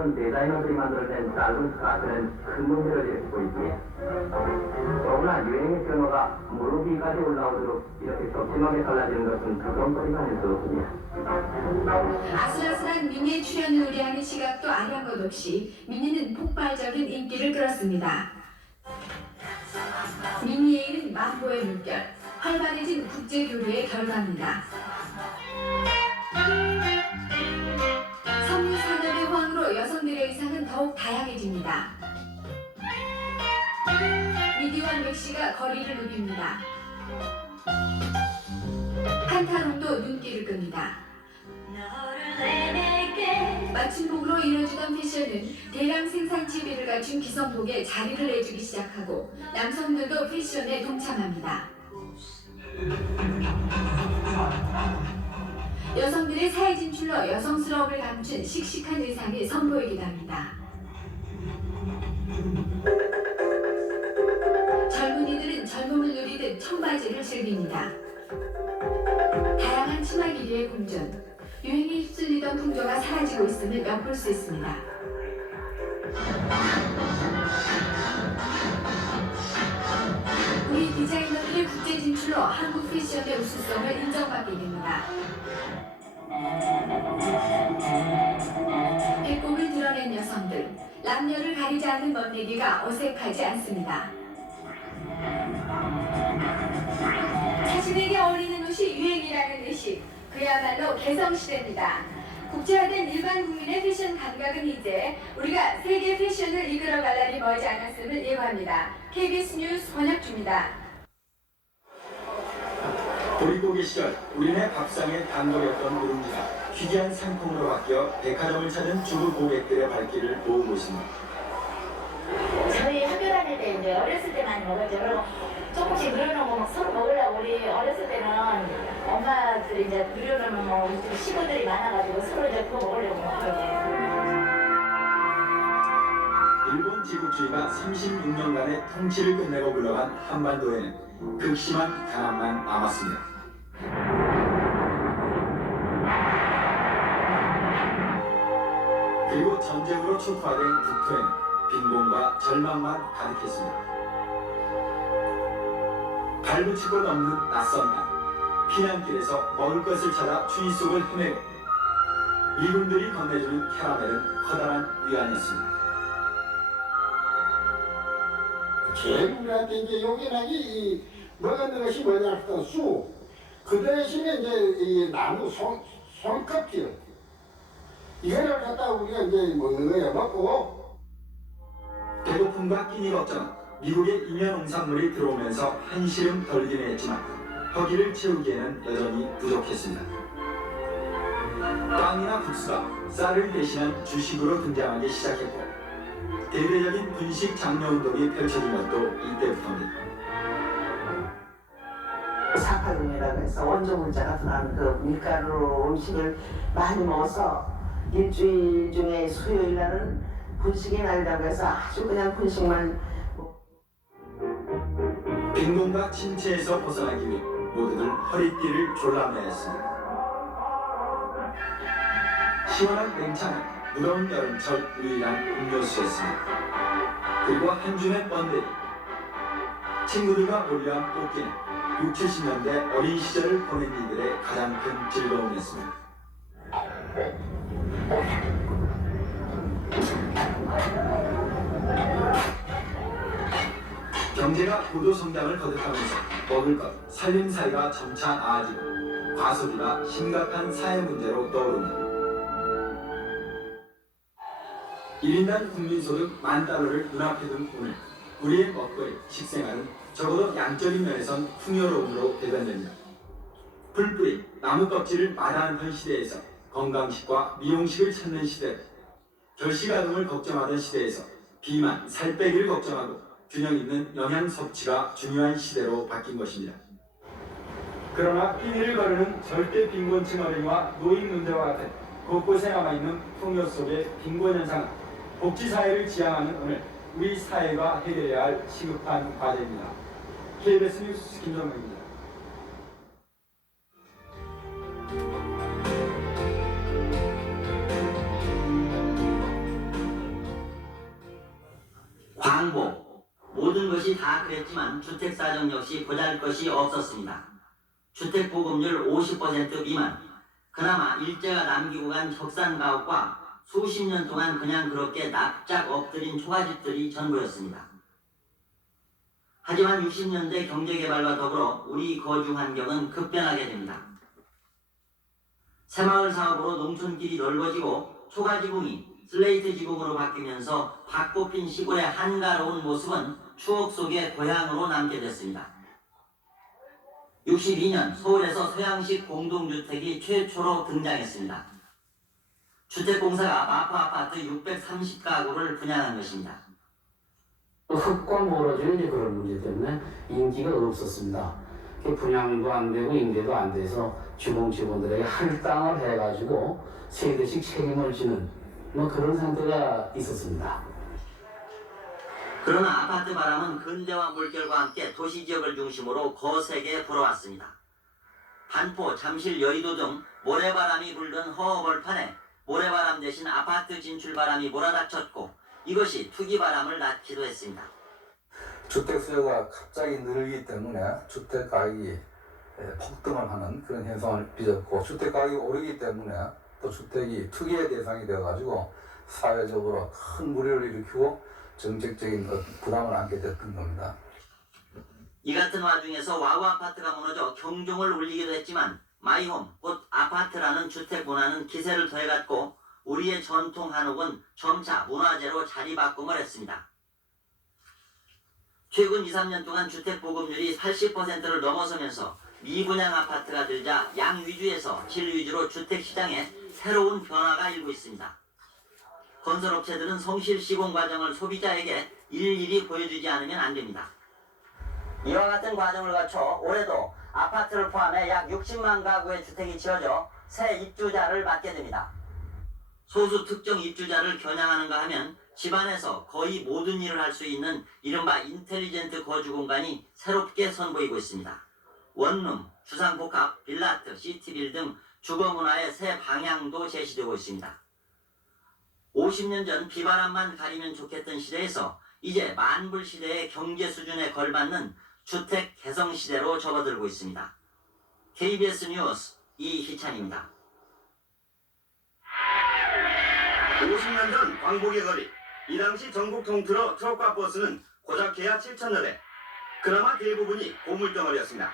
패션 디자이너들이 만들어낸 짧은 스카트는 큰 문제를 일으키고 있습니다. 더구나 유행의 변화가 무릎 위까지 올라오도록 이렇게 격심하게 달라지는 것은 부정거리가 아닐 수 없습니다. 아슬아슬한 미니의 출연을 의뢰하는 시각도 아량 것 없이 미니는 폭발적인 인기를 끌었습니다. 미니에이는 만보의 물결, 활발해진 국제교류의 결과입니다. 섬유 산업의 호황으로 여성들의 의상은 더욱 다양해집니다. 미디와 맥시가 거리를 누빕니다. 판타롱도 눈길을 끕니다. 맞춤복으로 이뤄주던 패션은 대량 생산 체비를 갖춘 기성복에 자리를 내주기 시작하고 남성들도 패션에 동참합니다. 여성들의 사회 진출로 여성스러움을 감춘 씩씩한 의상이 선보이기도 합니다. 젊은이들은 젊음을 누리듯 청바지를 즐깁니다. 다양한 치마 길이의 공존, 유행에 휩쓸리던 풍조가 사라지고 있음을 엿볼 수 있습니다. 우리 디자이너들의 국제 진출로 한국 패션의 우수성을 인정받게 됩니다. 배꼽을 드러낸 여성들, 남녀를 가리지 않는 멋내기가 어색하지 않습니다. 자신에게 어울리는 옷이 유행이라는 의식, 그야말로 개성시대입니다. 국제화된 일반 국민의 패션 감각은 이제 우리가 세계 패션을 이끌어갈 날이 멀지 않았음을 예고합니다. KBS 뉴스 권혁주입니다. 보릿고개 시절 우리네 밥상의 단골이었던 누룽지가 희귀한 상품으로 바뀌어 백화점을 찾은 주부 고객들의 발길을 모으고 있습니다. 저희 학교 다닐 때 이제 어렸을 때 많이 먹었죠. 그리고 조금씩 늘어놓고 막 서로 먹으려고 우리 어렸을 때는 엄마들이 이제 늘여놓으면 뭐 식구들이 많아가지고 서로 이제 그거 먹으려고 먹거든요. 일본 제국주의가 36년간의 통치를 끝내고 물러간 한반도에는 극심한 가난만 남았습니다. 그리고 전쟁으로 초토화된 국토에는 빈곤과 절망만 가득했습니다. 발붙이고 넘는 낯선 땅, 피난길에서 먹을 것을 찾아 추위 속을 헤매고 미군들이 건네주는 캐러멜은 커다란 위안이었습니다. 제일 우리한테 이제 요긴하게 먹었는 것이 뭐냐 했던 수, 그 대신에 이제 이 나무 손껍질 이거를 갖다가 우리가 이제 먹는 거야. 먹고 배고픔과 끼니 걱정은 미국의 임야농산물이 들어오면서 한시름 덜긴 했지만 허기를 채우기에는 여전히 부족했습니다. 빵이나 국수가 쌀을 대신한 주식으로 등장하기 시작했고 대대적인 분식 장려운동이 펼쳐진 것도 이때부터입니다. 사파lum이라고 해서 원조 물자가 들어가는 그 밀가루 음식을 많이 먹어서 일주일 중에 수요일 날은 분식의 날이라고 해서 아주 그냥 분식만. 빈곤과 침체에서 벗어나기 위해 모두들 허리띠를 졸라매야 했습니다. 시원한 냉차는 무더운 여름철 유일한 음료수였습니다. 그리고 한 줌의 번데기, 친구들과 몰려한 꽃기는 60, 70년대 어린 시절을 보낸 이들의 가장 큰 즐거움이었습니다. 경제가 고도 성장을 거듭하면서 먹을 것, 살림살이가 점차 나아지고 과소비가 심각한 사회 문제로 떠오릅니다. 1인당 국민소득 $10,000를 눈앞에 둔 오늘 우리의 먹거리, 식생활은 적어도 양적인 면에선 풍요로움으로 대변됩니다. 풀뿌리, 나무 껍질을 마다하던 시대에서 건강식과 미용식을 찾는 시대, 결식아동을 걱정하던 시대에서 비만, 살 빼기를 걱정하고 균형 있는 영양 섭취가 중요한 시대로 바뀐 것입니다. 그러나 끼니를 거르는 절대 빈곤층 어린이와 노인 문제와 같은 곳곳에 남아있는 풍요 속의 빈곤 현상은 복지사회를 지향하는 오늘 우리 사회가 해결해야 할 시급한 과제입니다. KBS 뉴스 김정명입니다. 광복. 모든 것이 다 그랬지만 주택사정 역시 보잘것이 없었습니다. 주택보급률 50% 미만. 그나마 일제가 남기고 간 혁산가옥과 수십 년 동안 그냥 그렇게 납작 엎드린 초가집들이 전부였습니다. 하지만 60년대 경제개발과 더불어 우리 거주 환경은 급변하게 됩니다. 새마을 사업으로 농촌길이 넓어지고 초가지붕이 슬레이트 지붕으로 바뀌면서 박꽃핀 시골의 한가로운 모습은 추억 속의 고향으로 남게 됐습니다. 62년 서울에서 서양식 공동주택이 최초로 등장했습니다. 주택공사가 마포 아파트 630가구를 분양한 것입니다. 흙과 멀어지는 이제 그런 문제 때문에 인기가 없었습니다. 분양도 안 되고 임대도 안 돼서 주공 직원들에게 할당을 해가지고 세대씩 책임을 지는 그런 상태가 있었습니다. 그러나 아파트 바람은 근대화 물결과 함께 도시지역을 중심으로 거세게 불어왔습니다. 반포, 잠실, 여의도 등 모래바람이 불던 허허벌판에 모래바람 대신 아파트 진출바람이 몰아닥쳤고 이것이 투기바람을 낳기도 했습니다. 주택 수요가 갑자기 늘기 때문에 주택 가격이 폭등을 하는 그런 현상을 빚었고 주택 가격이 오르기 때문에 또 주택이 투기의 대상이 되어가지고 사회적으로 큰 물의를 일으키고 정책적인 부담을 안게 됐던 겁니다. 이 같은 와중에서 와우 아파트가 무너져 경종을 울리기도 했지만 마이홈, 곧 아파트라는 주택 문화는 기세를 더해갔고 우리의 전통 한옥은 점차 문화재로 자리바꿈을 했습니다. 최근 2, 3년 동안 주택 보급률이 80%를 넘어서면서 미분양 아파트가 들자 양 위주에서 질 위주로 주택 시장에 새로운 변화가 일고 있습니다. 건설업체들은 성실 시공 과정을 소비자에게 일일이 보여주지 않으면 안 됩니다. 이와 같은 과정을 거쳐 올해도 아파트를 포함해 약 60만 가구의 주택이 지어져 새 입주자를 맞게 됩니다. 소수 특정 입주자를 겨냥하는가 하면 집안에서 거의 모든 일을 할 수 있는 이른바 인텔리전트 거주 공간이 새롭게 선보이고 있습니다. 원룸, 주상복합, 빌라트, 시티빌 등 주거 문화의 새 방향도 제시되고 있습니다. 50년 전 비바람만 가리면 좋겠던 시대에서 이제 만불 시대의 경제 수준에 걸맞는 주택 개성 시대로 접어들고 있습니다. KBS 뉴스 이희찬입니다. 50년 전 광복의 거리, 이 당시 전국 통틀어 트럭과 버스는 고작해야 7,000여 대. 그나마 대부분이 고물덩어리였습니다.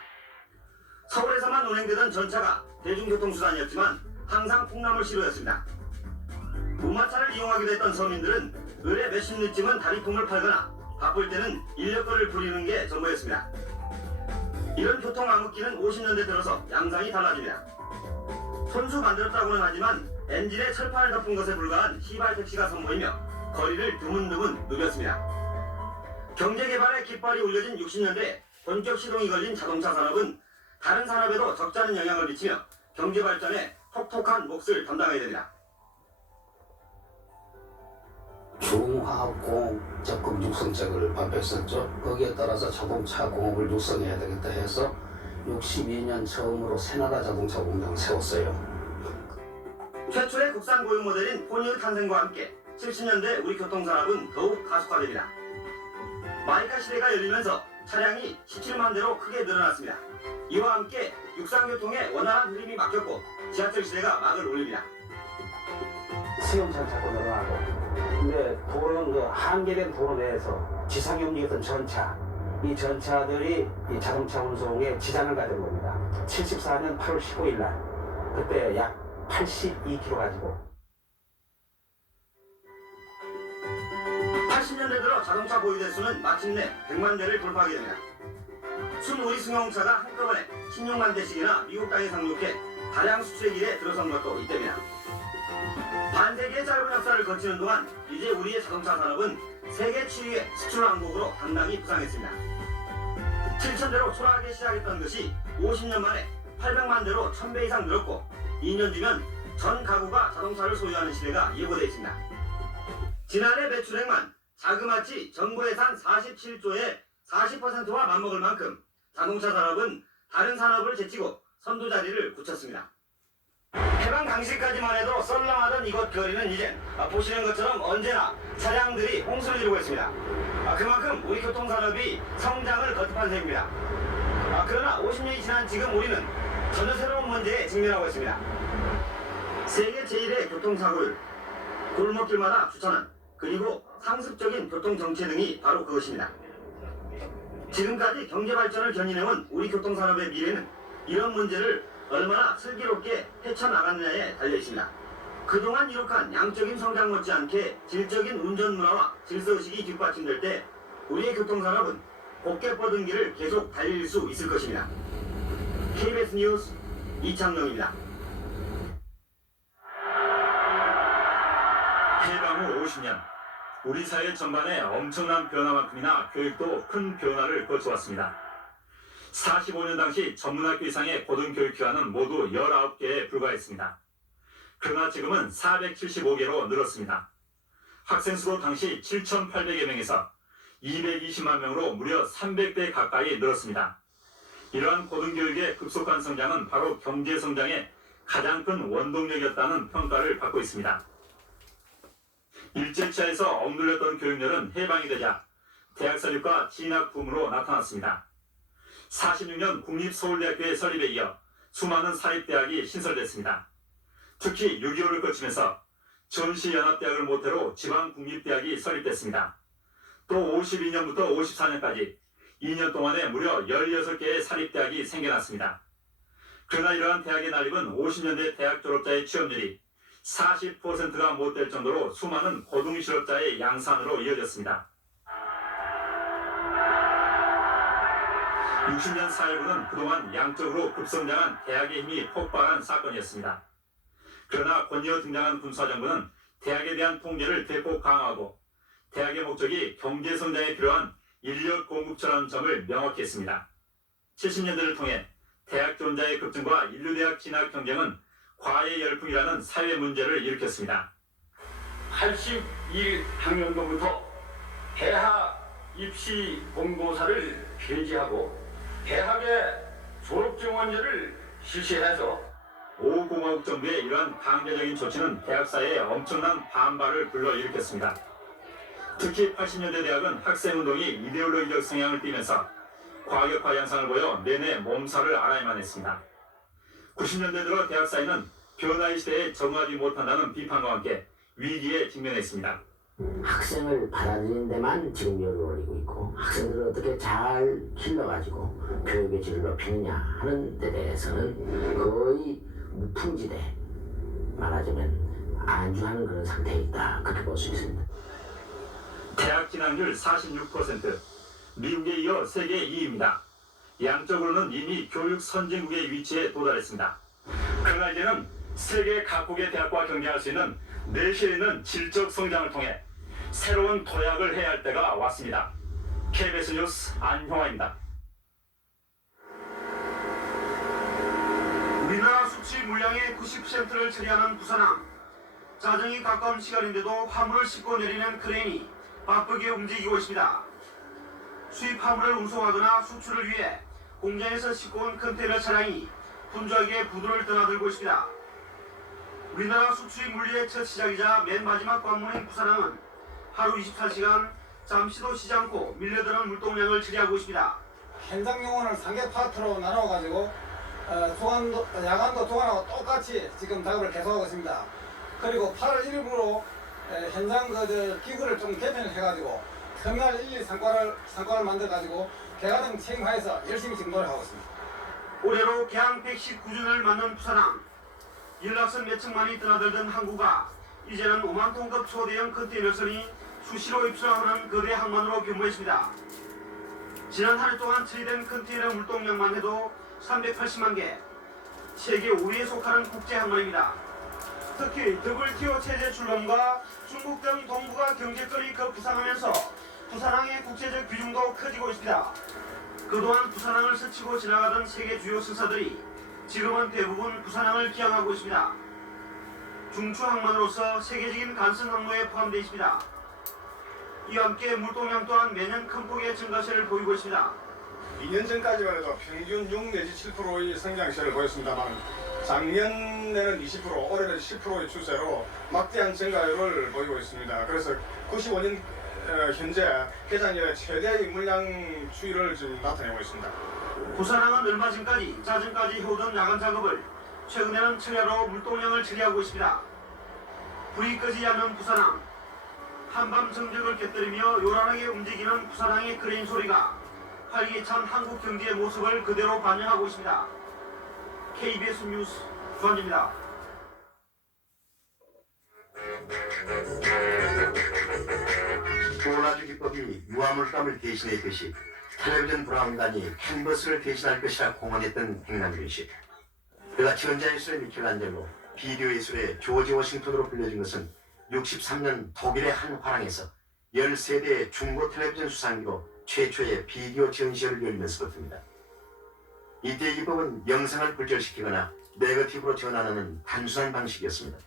서울에서만 운행되던 전차가 대중교통수단이었지만 항상 풍랑을 시로였습니다. 무마차를 이용하기도 했던 서민들은 을에 몇십 리쯤은 다리통을 팔거나 바쁠 때는 인력거를 부리는 게 전부였습니다. 이런 교통 암흑기는 50년대 들어서 양상이 달라집니다. 손수 만들었다고는 하지만 엔진에 철판을 덮은 것에 불과한 시발 택시가 선보이며 거리를 드문드문 누볐습니다. 경제개발의 깃발이 올려진 60년대 본격 시동이 걸린 자동차 산업은 다른 산업에도 적지 않은 영향을 미치며 경제발전에 톡톡한 몫을 담당해야 됩니다. 중화공 적금 육성책을 발표했었죠. 거기에 따라서 자동차 공업을 육성해야 되겠다 해서 62년 처음으로 세나다 자동차 공장을 세웠어요. 최초의 국산 고유 모델인 포니의 탄생과 함께 70년대 우리 교통산업은 더욱 가속화됩니다. 마이카 시대가 열리면서 차량이 17만 대로 크게 늘어났습니다. 이와 함께 육상교통에 원활한 흐름이 막혔고 지하철 시대가 막을 올립니다. 수용차 자꾸 늘어나고 근데 도로는 그 한계된 도로 내에서 지상에 움직였던 전차 이 전차들이 이 자동차 운송에 지장을 가진 겁니다. 74년 8월 15일 날 그때 약 82km 가지고 80년대 들어 자동차 보유 대수는 마침내 100만 대를 돌파하게 됩니다. 순우리 승용차가 한꺼번에 16만 대씩이나 미국 땅에 상륙해 다량 수출의 길에 들어선 것도 이때입니다. 반세기의 짧은 역사를 거치는 동안 이제 우리의 자동차 산업은 세계 7위의 수출 왕국으로 당당히 부상했습니다. 7,000대로 초라하게 시작했던 것이 50년 만에 800만 대로 1000배 이상 늘었고 2년 뒤면 전 가구가 자동차를 소유하는 시대가 예고되어 있습니다. 지난해 매출액만 자그마치 정부 예산 47조의 40%와 맞먹을 만큼 자동차 산업은 다른 산업을 제치고 선두 자리를 굳혔습니다. 해방 당시까지만 해도 썰렁하던 이곳 거리는 이제 보시는 것처럼 언제나 차량들이 홍수를 이루고 있습니다. 그만큼 우리 교통산업이 성장을 거듭한 셈입니다. 그러나 50년이 지난 지금 우리는 전혀 새로운 문제에 직면하고 있습니다. 세계 제1의 교통사고율, 골목길마다 주차는, 그리고 상습적인 교통정체 등이 바로 그것입니다. 지금까지 경제발전을 견인해온 우리 교통산업의 미래는 이런 문제를 얼마나 슬기롭게 헤쳐나갔느냐에 달려있습니다. 그동안 이룩한 양적인 성장 못지않게 질적인 운전문화와 질서의식이 뒷받침될 때 우리의 교통산업은 곱게 뻗은 길을 계속 달릴 수 있을 것입니다. KBS 뉴스 이창용입니다. 해방 후 50년, 우리 사회 전반에 엄청난 변화만큼이나 교육도 큰 변화를 거쳐왔습니다. 45년 당시 전문학교 이상의 고등교육기관은 모두 19개에 불과했습니다. 그러나 지금은 475개로 늘었습니다. 학생 수도 당시 7,800여 명에서 220만 명으로 무려 300배 가까이 늘었습니다. 이러한 고등교육의 급속한 성장은 바로 경제 성장의 가장 큰 원동력이었다는 평가를 받고 있습니다. 일제치하에서 억눌렸던 교육열은 해방이 되자 대학 설립과 진학 붐으로 나타났습니다. 46년 국립서울대학교의 설립에 이어 수많은 사립대학이 신설됐습니다. 특히 6.25를 거치면서 전시연합대학을 모태로 지방국립대학이 설립됐습니다. 또 52년부터 54년까지 2년 동안에 무려 16개의 사립대학이 생겨났습니다. 그러나 이러한 대학의 난립은 50년대 대학 졸업자의 취업률이 40%가 못 될 정도로 수많은 고등실업자의 양산으로 이어졌습니다. 60년 사회부는 그동안 양적으로 급성장한 대학의 힘이 폭발한 사건이었습니다. 그러나 곧이어 등장한 군사정부는 대학에 대한 통제를 대폭 강화하고 대학의 목적이 경제성장에 필요한 인력 공급처라는 점을 명확히 했습니다. 70년대를 통해 대학 존자의 급증과 인류대학 진학 경쟁은 과외 열풍이라는 사회 문제를 일으켰습니다. 81학년도부터 대학 입시 본고사를 폐지하고 대학의 졸업증원제를 실시해서 5호 공화국 정부의 이러한 강제적인 조치는 대학사에 엄청난 반발을 불러일으켰습니다. 특히 80년대 대학은 학생운동이 이데올로기적 성향을 띠면서 과격화 양상을 보여 내내 몸살을 앓아야만 했습니다. 90년대 들어 대학사회는 변화의 시대에 적응하지 못한다는 비판과 함께 위기에 직면했습니다. 학생을 받아들이는 데만 지금 열을 올리고 있고 학생들을 어떻게 잘 길러가지고 교육의 질을 높이느냐 하는 데 대해서는 거의 무풍지대, 말하자면 안주하는 그런 상태에 있다, 그렇게 볼 수 있습니다. 대학 진학률 46%, 미국에 이어 세계 2위입니다. 양적으로는 이미 교육 선진국의 위치에 도달했습니다. 그러나 이제는 세계 각국의 대학과 경쟁할 수 있는 내실에 있는 질적 성장을 통해 새로운 도약을 해야 할 때가 왔습니다. KBS 뉴스 안형아입니다. 우리나라 수치 물량의 90%를 차지하는 부산항. 자정이 가까운 시간인데도 화물을 싣고 내리는 크레인이 바쁘게 움직이고 있습니다. 수입 화물을 운송하거나 수출을 위해 공장에서 싣고 온 컨테이너 차량이 분주하게 부두를 떠나들고 있습니다. 우리나라 수출입 물류의 첫 시작이자 맨 마지막 관문인 부산항은 하루 24시간 잠시도 쉬지 않고 밀려드는 물동량을 처리하고 있습니다. 현장 용어는 3개 파트로 나눠가지고 야간도 주간하고 똑같이 지금 작업을 계속하고 있습니다. 그리고 8월 1일부로 현장 기구를 좀 개편을 해가지고 터미널 1, 2 상과를 만들어가지고 개가등 책임하에서 열심히 지금 노력하고 있습니다. 올해로 개항 119주년을 맞는 부산항. 연락선 몇 척만이 떠나들던 항구가 이제는 5만 톤급 초대형 컨테이너선이 수시로 입수하는 거대 항만으로 변모했습니다. 지난 한 해 동안 처리된 컨테이너 물동량만 해도 380만 개, 세계 5위에 속하는 국제 항만입니다. 특히 WTO 체제 출범과 중국 등 동북아 경제권이 급부상하면서 부산항의 국제적 비중도 커지고 있습니다. 그동안 부산항을 스치고 지나가던 세계 주요 선사들이 지금은 대부분 부산항을 기항하고 있습니다. 중추항만으로서 세계적인 간선 항로에 포함되어 있습니다. 이와 함께 물동량 또한 매년 큰 폭의 증가세를 보이고 있습니다. 2년 전까지만 해도 평균 6 내지 7%의 성장세를 보였습니다만 작년에는 20%, 올해는 10%의 추세로 막대한 증가율을 보이고 있습니다. 그래서 95년 현재 개장일에 최대의 물량 추이를 지금 나타내고 있습니다. 부산항은 얼마 전까지 자정까지 해오던 야간 작업을 최근에는 철야로 물동량을 처리하고 있습니다. 불이 꺼지지 않는 부산항, 한밤 정적을 곁들이며 요란하게 움직이는 부산항의 크레인 소리가 활기찬 한국 경제의 모습을 그대로 반영하고 있습니다. KBS 뉴스 주한입니다. 도라주 기법이 유화물감을 대신했듯이 텔레비전 브라운관이 캔버스를 대신할 것이라 공언했던 행남균 씨. 그가 전자예술의 미켈란젤로, 비디오 예술의 조지 워싱턴으로 불려진 것은 63년 독일의 한 화랑에서 13대의 중고 텔레비전 수상기로 최초의 비디오 전시회를 열리면서부터입니다. 이때의 기법은 영상을 굴절시키거나 네거티브로 전환하는 단순한 방식이었습니다.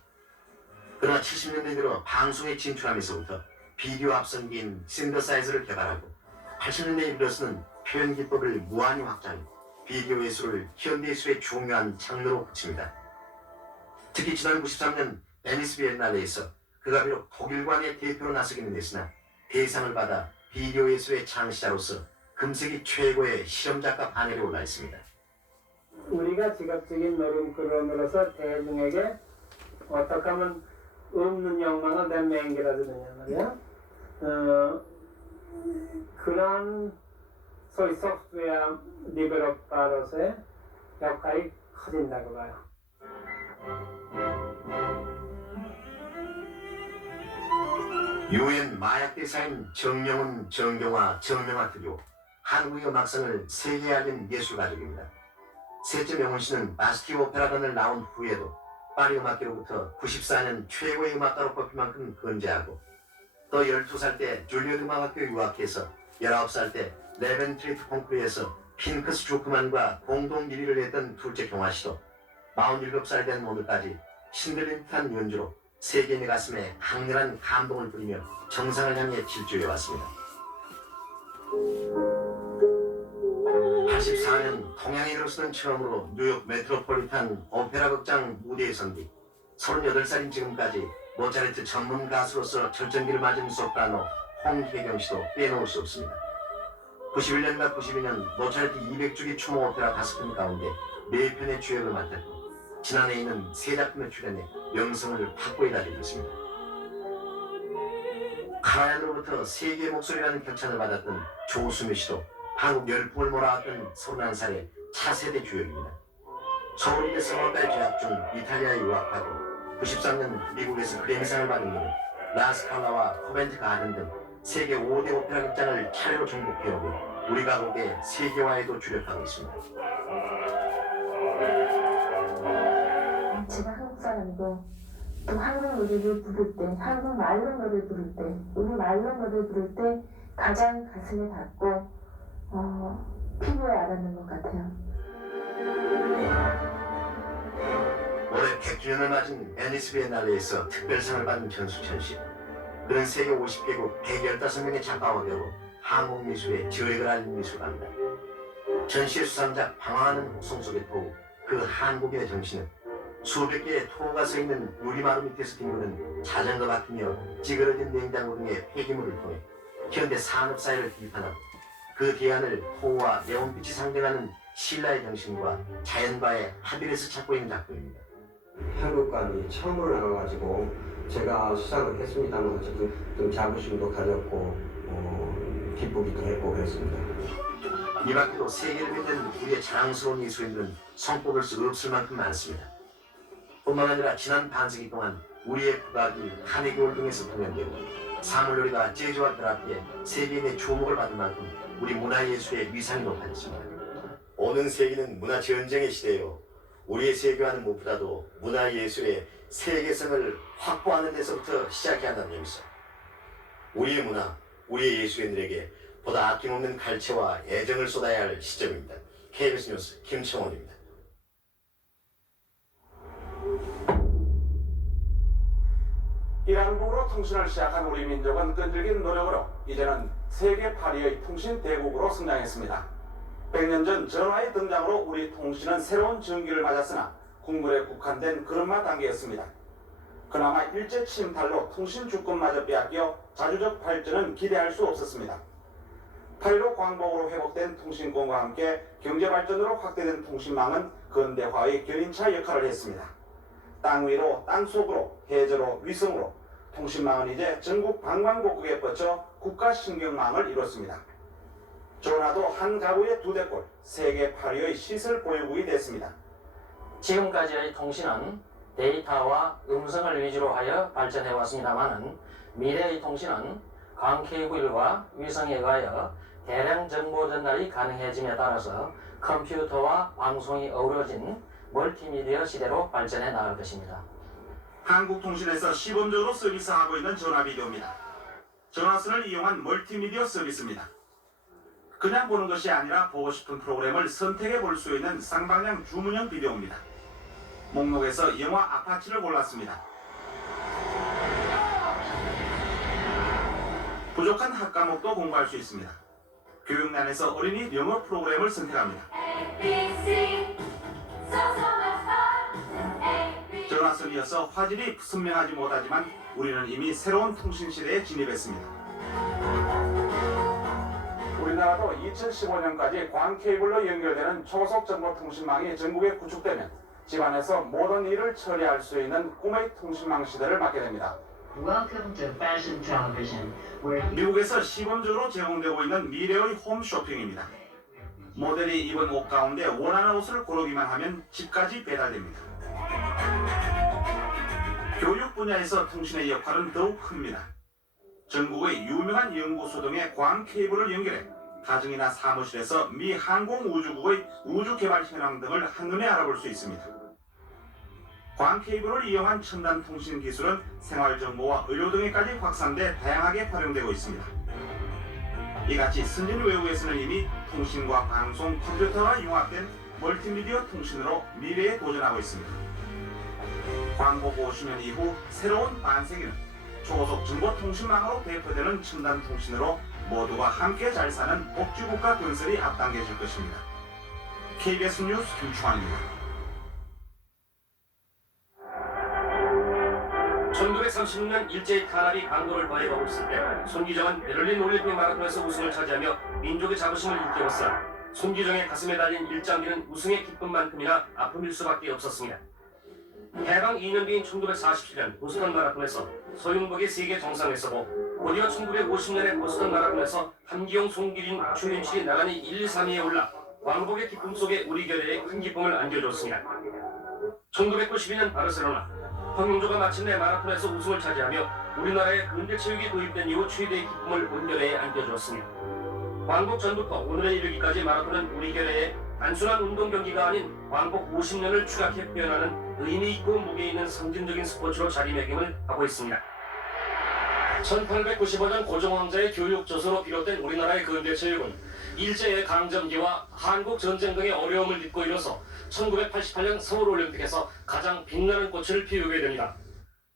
그러나 70년대 들어 방송에 진출하면서부터 비디오 합성기인 신더사이저를 개발하고 80년대에 이르러서는 표현 기법을 무한히 확장해 비디오 예술을 현대예술의 중요한 장르로 붙입니다. 특히 지난 93년 베니스 비엔날레에서 그가 비록 독일관의 대표로 나서기는 했으나 대상을 받아 비디오 예술의 창시자로서 금세기 최고의 실험작가 반열에 올라 있습니다. 우리가 직업적인 노름그런으로서 대중에게 어떻게 하면 없는 욕망을 내 맹기라 드느냐 말이야. 그런 소위 소프트웨어 디벨로퍼로서의 역할이 커진다고 봐요. 유엔 마약 대사인 정명훈, 정경화, 정명화 특유 한국의 음악성을 세계에 알린 예술가족입니다. 셋째 명훈 씨는 바스티 오페라단을 나온 후에도 파리 음악계로부터 94년 최고의 음악가로 뽑힐 만큼 건재하고 또 12살 때 줄리엣 음악학교 유학해서 19살 때 레벤트리트 콩쿠르에서 핑크스 조크만과 공동 1위를 했던 둘째 경화 씨도 47살 된 오늘까지 신들린 듯한 연주로 세계인의 가슴에 강렬한 감동을 뿌리며 정상을 향해 질주해왔습니다. 84년 동양인으로서는 처음으로 뉴욕 메트로폴리탄 오페라 극장 무대에 선 뒤 38살인 지금까지 모차르트 전문 가수로서 절정기를 맞은 소프라노 홍혜경 씨도 빼놓을 수 없습니다. 91년과 92년 모차르트 200주기 추모 오페라 5편 가운데 4편의 주역을 맡았고 지난해에는 3작품에 출연해 명성을 확고히 다지고 있습니다. 카라얀으로부터 세계의 목소리라는 격찬을 받았던 조수미 씨도 한국 열풍을 몰아왔던 31살의 차세대 주역입니다. 서울대 성악과에 재학 중 이탈리아에 유학하고 93년 미국에서 그래미상을 받은 이후 라스칼라와 코벤트 가든 등 세계 5대 오페라 극장을 차례로 정복해오고 우리 가곡의 세계화에도 주력하고 있습니다. 제가 한국 사람이고 또 한국 노래를 부를 때, 한국 말로 노래 부를 때, 우리 말로 노래 부를 때 가장 가슴에 닿고 피부에 와닿는 것 같아요. 올해 100주년을 맞은 베니스 비엔날레에서 특별상을 받은 전수천 씨. 그는 세계 50개국 115명의 작가와 배우로 한국 미술의 저액을 알린 미술가입니다. 전시의 수상작 방황하는 혹성 속의 토우, 그 한국인의 정신은 수백 개의 토우가 서 있는 유리마루 밑에서 뒹구는 자전거 바퀴며 찌그러진 냉장고 등의 폐기물을 통해 현대 산업 사회를 비판하고 그 뒤안을 토우와 네온빛이 상징하는 신라의 정신과 자연과의 합일에서 찾고 있는 작품입니다. 한국관이 처음으로 나와가지고 제가 수상을 했습니다만 좀 자부심도 가졌고 기쁘기도 했고 그랬습니다. 이 밖에도 세계를 빛낸 우리의 자랑스러운 예술인들은 손꼽을 수 없을 만큼 많습니다. 뿐만 아니라 지난 반세기 동안 우리의 국악이 카네기 홀등에서 공연되고 사물놀이가 재즈와 결합해 세계인의 주목을 받을 만큼 우리 문화예술의 위상이 높아졌습니다. 오는 세기는 문화전쟁의 시대요. 우리의 세계화는 무엇보다도 문화예술의 세계성을 확보하는 데서부터 시작해야 한다는 점이죠. 우리의 문화, 우리의 예술인들에게 보다 아낌없는 갈채와 애정을 쏟아야 할 시점입니다. KBS 뉴스 김청원입니다. 이란국으로 통신을 시작한 우리 민족은 끈질긴 노력으로 이제는 세계 8위의 통신 대국으로 성장했습니다. 100년 전 전화의 등장으로 우리 통신은 새로운 전기를 맞았으나 국물에 국한된 그릇맛 단계였습니다. 그나마 일제 침탈로 통신 주권마저 빼앗겨 자주적 발전은 기대할 수 없었습니다. 8.15 광복으로 회복된 통신권과 함께 경제발전으로 확대된 통신망은 근대화의 견인차 역할을 했습니다. 땅 위로, 땅 속으로, 해저로, 위성으로 통신망은 이제 전국 방방곡곡에 뻗쳐 국가신경망을 이뤘습니다. 전화도 한 가구에 2대꼴, 세계 8위의 시설 보유국이 됐습니다. 지금까지의 통신은 데이터와 음성을 위주로 하여 발전해 왔습니다마는 미래의 통신은 광케이블과 위성에 의하여 대량 정보 전달이 가능해짐에 따라서 컴퓨터와 방송이 어우러진 멀티미디어 시대로 발전해 나갈 것입니다. 한국통신에서 시범적으로 서비스하고 있는 전화비디오입니다. 전화선을 이용한 멀티미디어 서비스입니다. 그냥 보는 것이 아니라 보고 싶은 프로그램을 선택해 볼 수 있는 쌍방향 주문형 비디오입니다. 목록에서 영화 아파치를 골랐습니다. 부족한 학과목도 공부할 수 있습니다. 교육난에서 어린이 영어 프로그램을 선택합니다. 전화선이어서 화질이 선명하지 못하지만 우리는 이미 새로운 통신시대에 진입했습니다. 우리나라도 2015년까지 광케이블로 연결되는 초속 정보통신망이 전국에 구축되면 집안에서 모든 일을 처리할 수 있는 꿈의 통신망 시대를 맞게 됩니다. 미국에서 시범적으로 제공되고 있는 미래의 홈쇼핑입니다. 모델이 입은 옷 가운데 원하는 옷을 고르기만 하면 집까지 배달됩니다. 교육 분야에서 통신의 역할은 더욱 큽니다. 전국의 유명한 연구소 등의 광 케이블을 연결해 가정이나 사무실에서 미 항공우주국의 우주개발 현황 등을 한눈에 알아볼 수 있습니다. 광 케이블을 이용한 첨단 통신 기술은 생활정보와 의료 등에까지 확산돼 다양하게 활용되고 있습니다. 이같이 선진 외국에서는 이미 통신과 방송, 컴퓨터가 융합된 멀티미디어 통신으로 미래에 도전하고 있습니다. 광복 50년 이후 새로운 반세기는 초고속 정보통신망으로 대표되는 첨단 통신으로 모두가 함께 잘 사는 복지국가 건설이 앞당겨질 것입니다. KBS 뉴스 김충환입니다. 1936년 일제의 탄압이 강도를 더해가고 있을 때 손기정은 베를린 올림픽 마라톤에서 우승을 차지하며 민족의 자부심을 일깨웠으나 손기정의 가슴에 달린 일장기는 우승의 기쁨만큼이나 아픔일 수밖에 없었습니다. 해방 2년 뒤인 1947년 보스턴 마라톤에서 서윤복이 세계 정상에 서고 곧이어 1950년에 보스턴 마라톤에서 함기용, 송기린, 최윤실이 나란히 1, 2, 3위에 올라 광복의 기쁨 속에 우리 결의에 큰 기쁨을 안겨줬습니다. 1992년 바르셀로나 황용조가 마침내 마라톤에서 우승을 차지하며 우리나라에 근대체육이 도입된 이후 최대의 기쁨을 온 결의에 안겨주었습니다. 광복 전부터 오늘에 이르기까지 마라톤은 우리 결의에 단순한 운동 경기가 아닌 광복 50년을 추각해 표현하는 의미 있고 무게 있는 상징적인 스포츠로 자리매김을 하고 있습니다. 1895년 고종왕자의 교육조서로 비롯된 우리나라의 근대체육은 일제의 강점기와 한국전쟁 등의 어려움을 딛고 일어서 1988년 서울올림픽에서 가장 빛나는 꽃을 피우게 됩니다.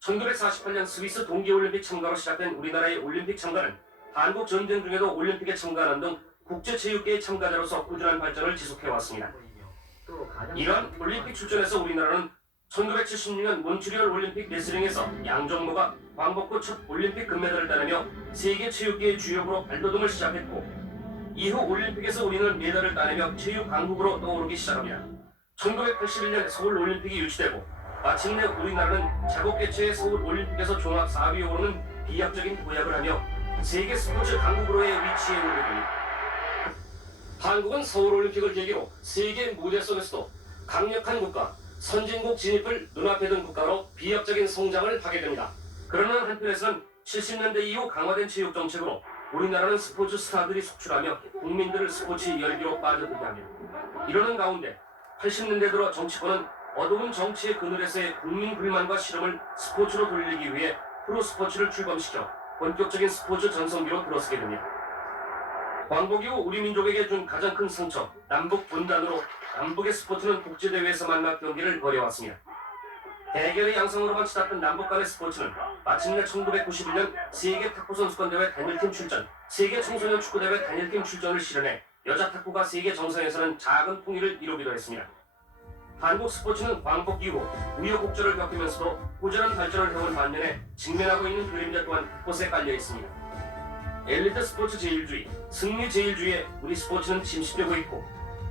1948년 스위스 동계올림픽 참가로 시작된 우리나라의 올림픽 참가는 한국전쟁 중에도 올림픽에 참가하는 등 국제체육계의 참가자로서 꾸준한 발전을 지속해왔습니다. 이러한 올림픽 출전에서 우리나라는 1976년 몬트리올 올림픽 레슬링에서 양정모가 광복 후 첫 올림픽 금메달을 따내며 세계 체육계의 주역으로 발돋움을 시작했고 이후 올림픽에서 우리는 메달을 따내며 체육 강국으로 떠오르기 시작합니다. 1981년 서울올림픽이 유치되고 마침내 우리나라는 자국 개최의 서울올림픽에서 종합 4위에 오르는 비약적인 도약을 하며 세계 스포츠 강국으로의 위치에 오르게 됩니다. 한국은 서울올림픽을 계기로 세계 무대 속에서도 강력한 국가, 선진국 진입을 눈앞에 둔 국가로 비약적인 성장을 하게 됩니다. 그러나 한편에서는 70년대 이후 강화된 체육 정책으로 우리나라는 스포츠 스타들이 속출하며 국민들을 스포츠 열기로 빠져들게 합니다. 이러는 가운데 80년대 들어 정치권은 어두운 정치의 그늘에서의 국민 불만과 실험을 스포츠로 돌리기 위해 프로스포츠를 출범시켜 본격적인 스포츠 전성기로 들어서게 됩니다. 광복 이후 우리 민족에게 준 가장 큰 상처, 남북 분단으로 남북의 스포츠는 국제대회에서 만나 경기를 벌여왔습니다. 대결의 양상으로만 치닫던 남북 간의 스포츠는 마침내 1991년 세계 탁구 선수권대회 단일팀 출전, 세계 청소년 축구대회 단일팀 출전을 실현해 여자 탁구가 세계 정상에서는 작은 풍의를 이루기도 했습니다. 한국 스포츠는 광복 이후 우여곡절을 겪으면서도 꾸준한 발전을 해온 반면에 직면하고 있는 그림자 또한 곳곳에 깔려 있습니다. 엘리트 스포츠 제일주의, 승리 제일주의에 우리 스포츠는 침식되고 있고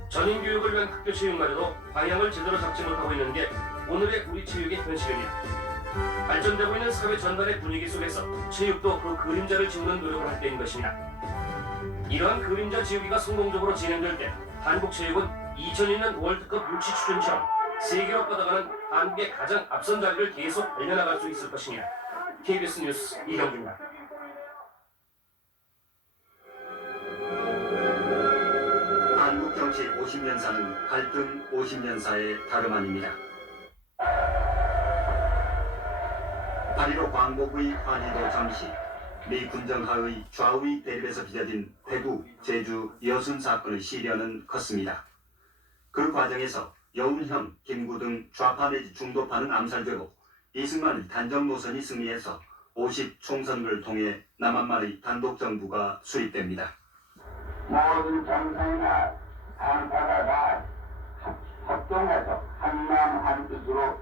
전인 교육을 위한 학교 체육마저도 방향을 제대로 잡지 못하고 있는 게 오늘의 우리 체육의 현실입니다. 발전되고 있는 사회 전반의 분위기 속에서 체육도 그 그림자를 지우는 노력을 할 때인 것입니다. 이러한 그림자 지우기가 성공적으로 진행될 때 한국 체육은 2002년 월드컵 유치 출전처럼 세계로 뻗어가는 한국의 가장 앞선 자리를 계속 알려나갈 수 있을 것입니다. KBS 뉴스 이경주입니다. 한국 정치 50년사는 갈등 50년사의 다름 아닙니다. 8.15 광복의 환희도 잠시 미 군정하의 좌우의 대립에서 빚어진 대구, 제주, 여순 사건의 시련은 컸습니다. 그 과정에서 여운형, 김구 등 좌파 내지 중도파는 암살되고 이승만의 단정 노선이 승리해서 50 총선을 통해 남한만의 단독 정부가 수립됩니다. 모든 정상이나 당파가 다 합동해서 한마음 한뜻으로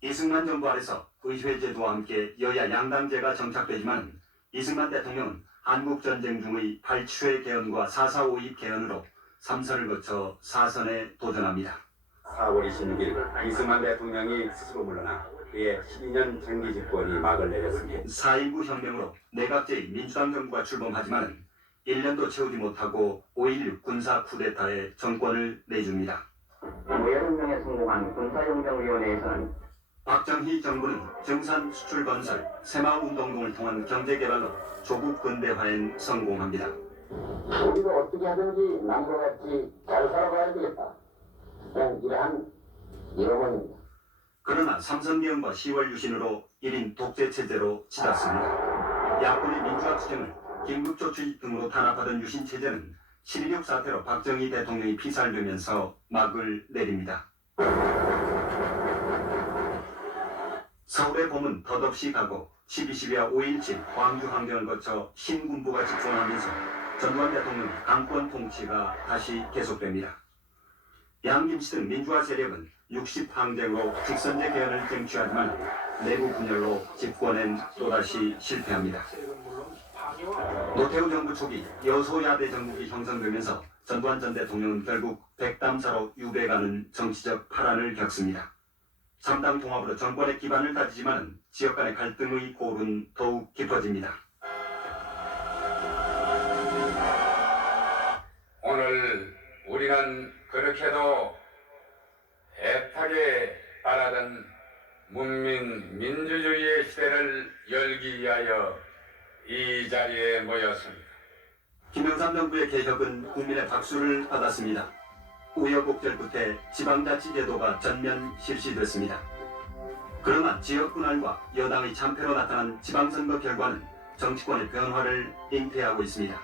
이승만 정부 아래서 의회제도와 함께 여야 양당제가 정착되지만 이승만 대통령은 한국전쟁 중의 8추의 개헌과 4.4.5.2 개헌으로 3선을 거쳐 4선에 도전합니다. 4월 26일 이승만 대통령이 스스로 물러나 그의 12년 장기 집권이 막을 내렸습니다. 4.19 혁명으로 내각제의 민주당 정부가 출범하지만 1년도 채우지 못하고 5.16 군사 쿠데타에 정권을 내줍니다. 무혈혁명에 성공한 군사혁명위원회에서는 박정희 정부는 정산 수출 건설, 새마을운동 등을 통한 경제개발로 조국 근대화엔 성공합니다. 우리가 어떻게 하든지 남과 같이 잘 살아가야 되겠다. 그냥 이러한 여론입니다. 그러나 삼선개헌과 10월 유신으로 1인 독재체제로 치닫습니다. 야권의 민주화 투쟁을 긴급조치 등으로 탄압하던 유신체제는 7.16 사태로 박정희 대통령이 피살되면서 막을 내립니다. 서울의 봄은 덧없이 가고 12.12와 5.17 광주항쟁을 거쳐 신군부가 집권하면서 전두환 대통령의 강권 통치가 다시 계속됩니다. 양김씨 등 민주화 세력은 60항쟁으로 직선제 개헌을 쟁취하지만 내부 분열로 집권엔 또다시 실패합니다. 노태우 정부 초기 여소야대 정국이 형성되면서 전두환 전 대통령은 결국 백담사로 유배가는 정치적 파란을 겪습니다. 3당 통합으로 정권의 기반을 다지지만 지역 간의 갈등의 골은 더욱 깊어집니다. 오늘 우리는 그렇게도 애타게 바라던 문민 민주주의의 시대를 열기 위하여 이 자리에 모였습니다. 김영삼 정부의 개혁은 국민의 박수를 받았습니다. 우여곡절 끝에 지방자치제도가 전면 실시됐습니다. 그러나 지역 분할과 여당의 참패로 나타난 지방선거 결과는 정치권의 변화를 잉태하고 있습니다.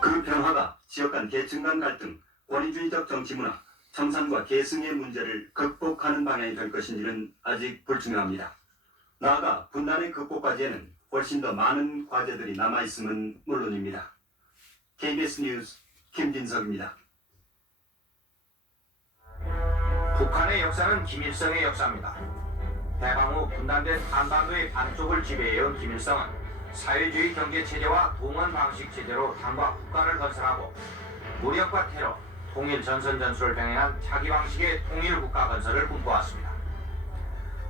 그 변화가 지역 간 계층 간 갈등, 권위주의적 정치문화, 청산과 계승의 문제를 극복하는 방향이 될 것인지는 아직 불투명합니다. 나아가 분단의 극복까지에는 훨씬 더 많은 과제들이 남아있음은 물론입니다. KBS 뉴스 김진석입니다. 북한의 역사는 김일성의 역사입니다. 해방 후 분단된 한반도의 반쪽을 지배해온 김일성은 사회주의 경제체제와 동원 방식 체제로 당과 국가를 건설하고 무력과 테러, 통일 전선 전술을 병행한 차기 방식의 통일국가 건설을 꿈꿔왔습니다.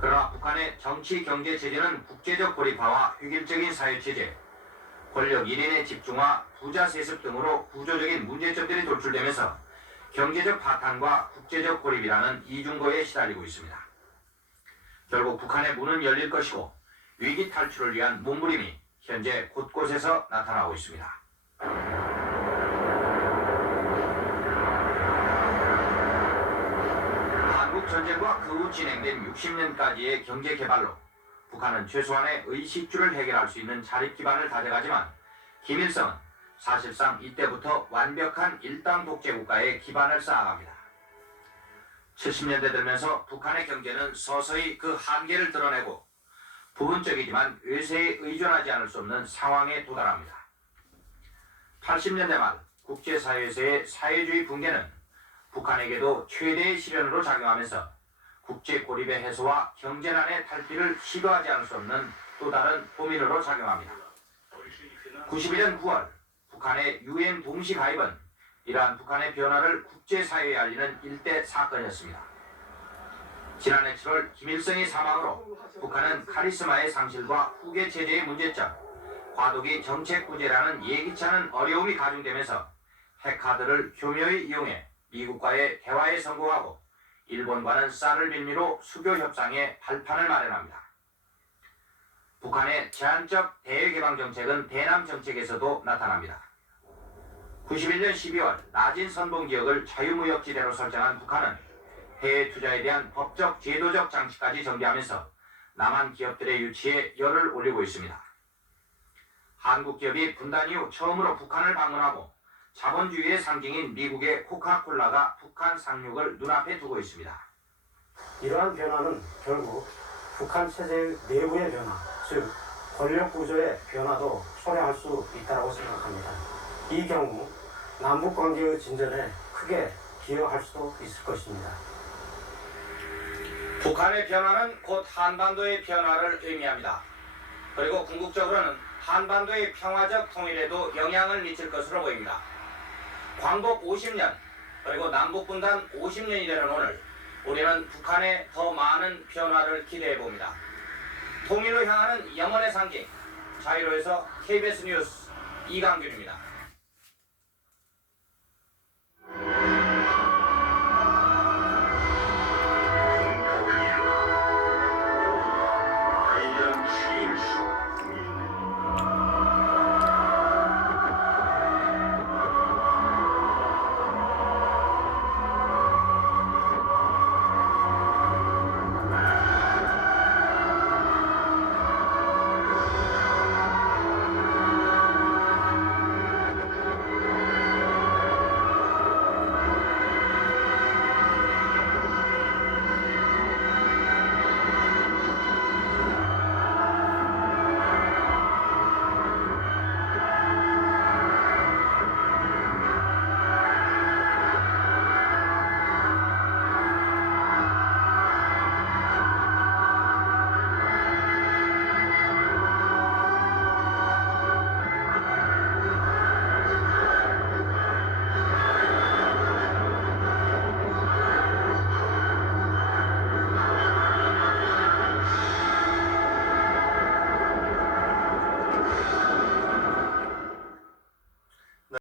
그러나 북한의 정치 경제 체제는 국제적 고립화와 획일적인 사회체제, 권력 1인의 집중화, 부자 세습 등으로 구조적인 문제점들이 돌출되면서 경제적 파탄과 국제적 고립이라는 이중고에 시달리고 있습니다. 결국 북한의 문은 열릴 것이고 위기 탈출을 위한 몸부림이 현재 곳곳에서 나타나고 있습니다. 한국 전쟁과 그 후 진행된 60년까지의 경제 개발로 북한은 최소한의 의식주를 해결할 수 있는 자립 기반을 다져가지만 김일성은 사실상 이때부터 완벽한 일당 독재 국가의 기반을 쌓아갑니다. 70년대 들면서 북한의 경제는 서서히 그 한계를 드러내고 부분적이지만 외세에 의존하지 않을 수 없는 상황에 도달합니다. 80년대 말 국제사회에서의 사회주의 붕괴는 북한에게도 최대의 시련으로 작용하면서 국제 고립의 해소와 경제난의 탈피를 시도하지 않을 수 없는 또 다른 고민으로 작용합니다. 91년 9월 북한의 UN 동시 가입은 이러한 북한의 변화를 국제사회에 알리는 일대 사건이었습니다. 지난해 7월 김일성의 사망으로 북한은 카리스마의 상실과 후계 체제의 문제점, 과도기 정책 부재라는 예기치 않은 어려움이 가중되면서 핵카드를 교묘히 이용해 미국과의 대화에 성공하고 일본과는 쌀을 빌미로 수교 협상에 발판을 마련합니다. 북한의 제한적 대외개방 정책은 대남 정책에서도 나타납니다. 91년 12월 나진 선봉지역을 자유무역지대로 설정한 북한은 해외 투자에 대한 법적 제도적 장치까지 정비하면서 남한 기업들의 유치에 열을 올리고 있습니다. 한국 기업이 분단 이후 처음으로 북한을 방문하고 자본주의의 상징인 미국의 코카콜라가 북한 상륙을 눈앞에 두고 있습니다. 이러한 변화는 결국 북한 체제의 내부의 변화, 즉 권력 구조의 변화도 초래할 수 있다고 생각합니다. 이 경우 남북 관계의 진전에 크게 기여할 수도 있을 것입니다. 북한의 변화는 곧 한반도의 변화를 의미합니다. 그리고 궁극적으로는 한반도의 평화적 통일에도 영향을 미칠 것으로 보입니다. 광복 50년 그리고 남북분단 50년이 되는 오늘 우리는 북한의 더 많은 변화를 기대해 봅니다. 통일로 향하는 영원의 상징 자유로에서 KBS 뉴스 이강균입니다.